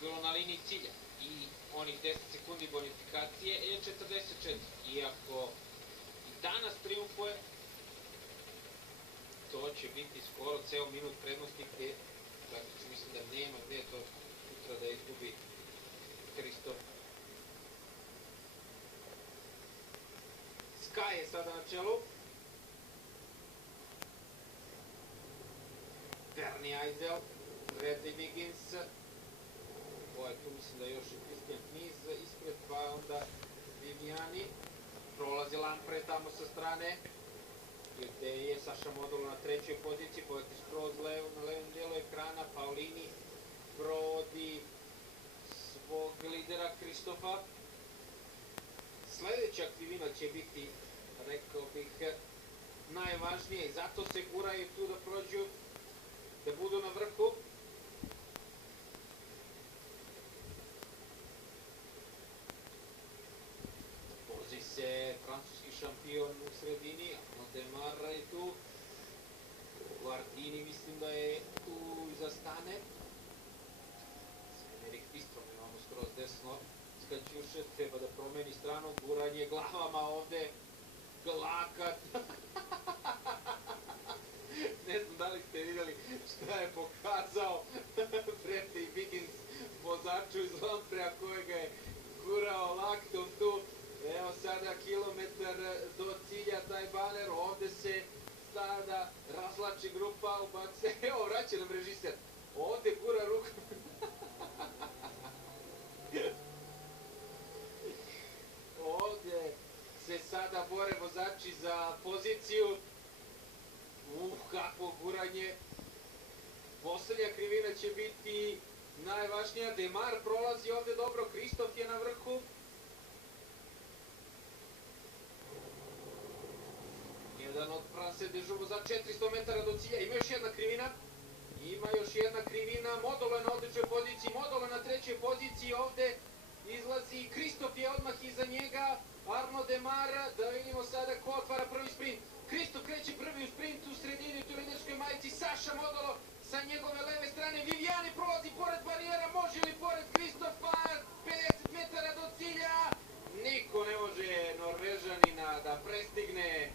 bilo na liniji cilja i onih 10 sekundi bonifikacije je 44. Iako i danas triumfuje, to će biti skoro ceo minut prednosti gde praktično mislim da nema gde to sutra da izgubi Kristof. Sky je sada na čelu. Bernie Eisel, Bradley Wiggins. Tu mislim da je još i Christian Knies ispred, pa onda Viviani. Prolazi Lampre tamo sa strane, gde je Saša Modolo na trećoj poziciji, Poeti skroz na levom delu ekrana, Paulini provodi svog lidera Kristofa. Sledeća krivina će biti, rekao bih, najvažnije i zato se guraju tu da prođu, da budu na vrhu. Vozi se francuski šampion u sredini, Arnaud Démare je tu. Guardini mislim da je tu iza stane. Erik Pistrom imamo skroz desno. Skaćuše, treba da promeni stranu, guranje glavama ovde. Glakat. Ne znam da li ste vidjeli šta je pokazao Bradley Wiggins vozaču iz Lamprea kojega je gurao laktom tu. Evo sada kilometar do cilja taj baner, ovde se sada razlači grupa, ubace, evo vraća nam režiser, ovde gura ruku. Ovde se sada bore vozači za poziciju. Kakvo guranje. Poslednja krivina će biti najvažnija. Démare prolazi ovde dobro, Kristof je na vrhu. Jedan od Franse dežurbo za 400 metara do cilja. Ima još jedna krivina. Modolo je na odličnoj poziciji. Modolo na trećoj poziciji ovde. Izlazi. Kristof je odmah iza njega. Arnaud Démare. Da vidimo sada ko otvara prvi sprint. Kristof kreće prvi u sprintu u sredini u liderskoj majici. Saša Modolo sa njegove leve strane. Viviani prolazi pored barijera. Može li pored Kristofa? 50 metara do cilja. Niko ne može Norvežanina da prestigne.